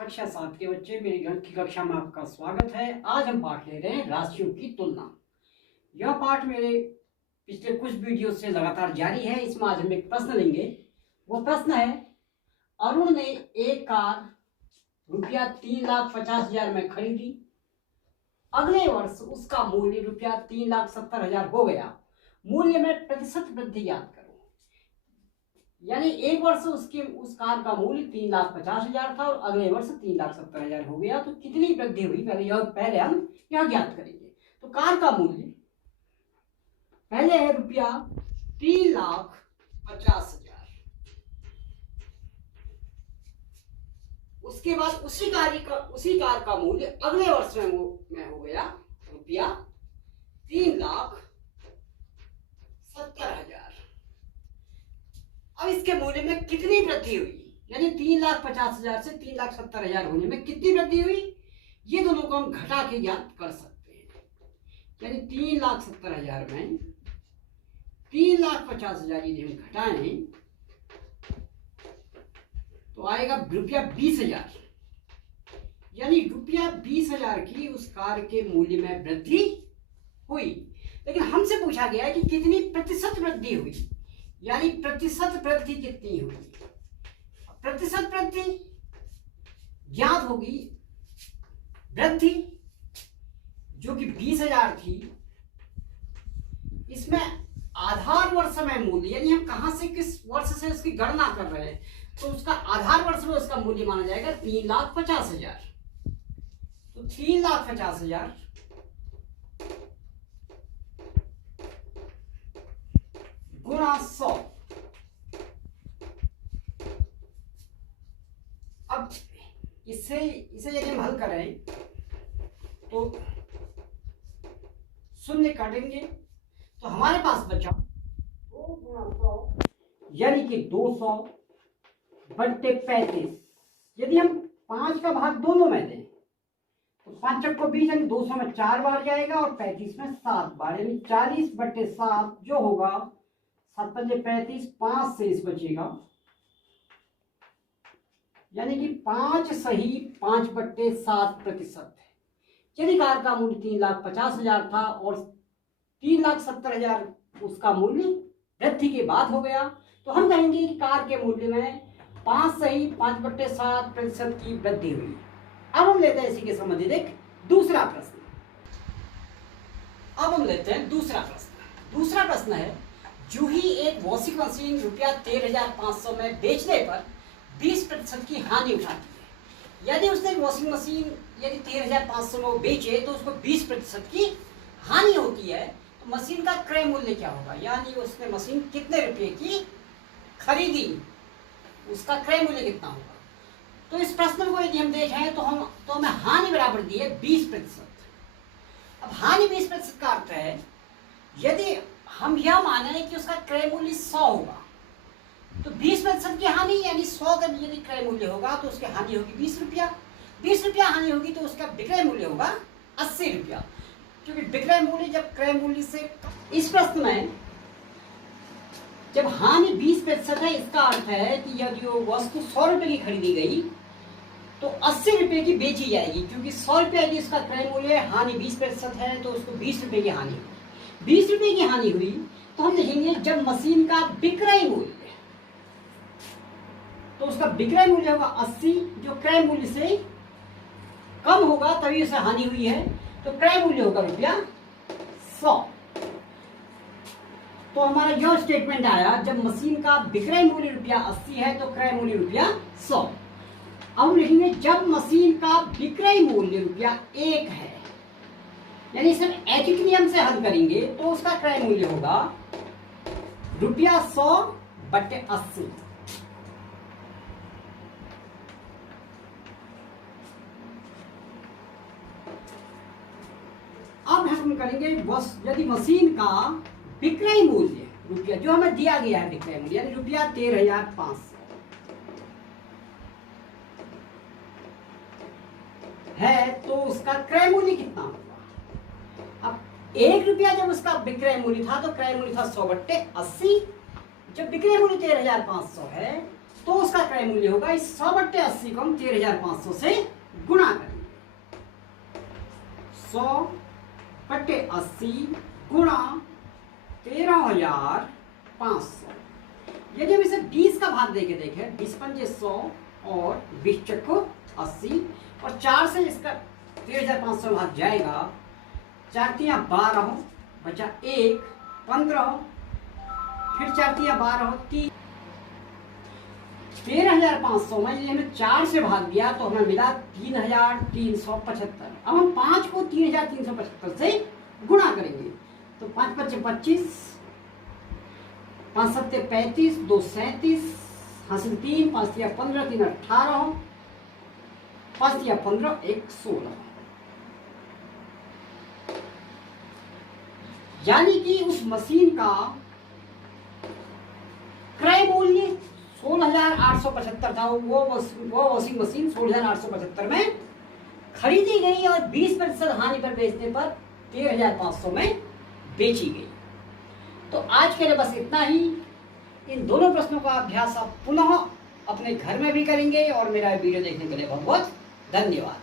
कक्षा 7 के बच्चे, मेरी गणित की कक्षा में आपका स्वागत है। आज हम पाठ ले रहे हैं राशियों की तुलना। यह पाठ मेरे पिछले कुछ वीडियो से लगातार जारी है। इसमें आज हम एक प्रश्न लेंगे। वो प्रश्न है, अरुण ने एक कार रुपया 3,50,000 में खरीदी। अगले वर्ष उसका मूल्य रुपया 3,70,000 हो गया। मूल्य में प्रतिशत वृद्धि ज्ञात करो। यानी एक वर्ष उस कार का मूल्य 3,50,000 था और अगले वर्ष 3,70,000 हो गया। तो कितनी वृद्धि हुई, पहले हम यह ज्ञात करेंगे। तो कार का मूल्य पहले है रुपया 3,50,000। उसके बाद उसी कार का मूल्य अगले वर्ष में हो गया रुपया 3,70,000। अब इसके मूल्य में कितनी वृद्धि हुई, यानी 3,50,000 से 3,70,000 होने में कितनी वृद्धि हुई, ये दोनों को हम घटा के ज्ञात कर सकते हैं। यानी 3,70,000 में 3,50,000 यदि हम घटाएं तो आएगा रुपया 20,000। यानी रुपया 20,000 की उस कार के मूल्य में वृद्धि हुई। लेकिन हमसे पूछा गया है कि कितनी प्रतिशत वृद्धि हुई, यानी प्रतिशत वृद्धि कितनी हुई। प्रतिशत वृद्धि ज्ञात होगी। वृद्धि जो कि 20,000 थी, इसमें आधार वर्ष में मूल्य, यानी हम कहां से किस वर्ष से उसकी गणना कर रहे हैं, तो उसका आधार वर्ष में उसका मूल्य माना जाएगा 3,50,000। तो 3,50,000 गुणा 100। अब इसे यदि हम हल करें तो शून्य काटेंगे तो हमारे पास बचा 2 गुणा 100 यानी कि 200 बटे 35। यदि हम 5 का भाग दोनों में दें तो 5 को 20 यानी 200 में 4 बार जाएगा और 35 में 7 बार, यानी 40 बटे 7 जो होगा 7 पंजे 35, 5 से इस बचेगा, यानी कि 5 सही 5 बटे 7 प्रतिशत है। यदि कार का मूल्य 3,50,000 था और 3,70,000 उसका मूल्य वृद्धि के बाद हो गया, तो हम कहेंगे कि कार के मूल्य में 5 सही 5 बटे 7 प्रतिशत की वृद्धि हुई। अब हम लेते हैं इसी के संबंधित एक दूसरा प्रश्न। अब हम लेते हैं दूसरा प्रश्न। दूसरा प्रश्न है, जूही एक वॉशिंग मशीन रुपया 13,500 में बेचने पर 20% की हानि उठाती है। यदि उसने वॉशिंग मशीन 13,500 में वो बेचे तो उसको 20% की हानि होती है, तो मशीन का क्रय मूल्य क्या होगा, यानी उसने मशीन कितने रुपए की खरीदी, उसका क्रय मूल्य कितना होगा। तो इस प्रश्न को यदि हम देखें तो हमें हानि बराबर दी है 20%। अब हानि 20% का अर्थ है, यदि हम यह माने कि उसका क्रय मूल्य 100 होगा तो 20% की हानि यानी 100 का यदि क्रय मूल्य होगा तो उसकी हानि होगी 20 रुपया। 20 रुपया हानि होगी तो उसका विक्रय मूल्य होगा 80 रुपया, क्योंकि विक्रय मूल्य जब क्रय मूल्य से। इस प्रश्न में जब हानि 20% है, इसका अर्थ है कि यदि वो वस्तु 100 रुपए की खरीदी गई तो 80 रुपए की बेची जाएगी, क्योंकि 100 रुपया यदि उसका क्रय मूल्य है, हानि 20% है तो उसको 20 रुपए की हानि होगी। 20 रुपए की हानि हुई तो हम लिखेंगे जब मशीन का विक्रय मूल्य, तो उसका विक्रय मूल्य होगा 80, जो क्रय मूल्य से कम होगा तभी उसे हानि हुई है, तो क्रय मूल्य होगा रुपया 100। तो हमारा यह स्टेटमेंट आया, जब मशीन का विक्रय मूल्य रुपया 80 है तो क्रय मूल्य रुपया 100। अब हम लिखेंगे जब मशीन का विक्रय मूल्य रुपया 1 है, यानी सिर्फ ऐच्छिक नियम से हल करेंगे तो उसका क्रय मूल्य होगा रुपया 100 बटे 80। अब हम करेंगे यदि मशीन का विक्रय मूल्य रुपया जो हमें दिया गया है, विक्रय मूल्य यानी रुपया 13,500 है, तो उसका क्रय मूल्य कितना होगा। अब 1 रुपया जब उसका विक्रय मूल्य था तो क्रय मूल्य था 100 बट्टे 80। जब विक्रय मूल्य 13,500 है तो उसका क्रय मूल्य होगा इस 100/80 को हम 13,500 से गुणा करेंगे। 100/80 गुणा 13,500। यदि हम इसे 20 का भाग देके देखें, 20 पंजे 100 और 20 चक्को 80 और 4 से इसका 13,500 भाग जाएगा। 4 तिया 12 बचा 1 15, फिर 4 तिया 12 3। 13,500 में यदि हमने 4 से भाग दिया तो हमें मिला 3,375। अब हम 5 को 3,375 से गुणा करेंगे तो 5 पच्चे 25, 5 सत्ते 35, 2 37, हासिल 3, 5 तिया 15, 3 18, 5 तिया 15, 1 16। यानी कि उस मशीन का क्रय मूल्य 16,875 था। वो वॉशिंग मशीन 16,875 में खरीदी गई और 20% हानि पर बेचने पर 13,500 में बेची गई। तो आज के लिए बस इतना ही। इन दोनों प्रश्नों का अभ्यास आप पुनः अपने घर में भी करेंगे और मेरा वीडियो देखने के लिए बहुत बहुत धन्यवाद।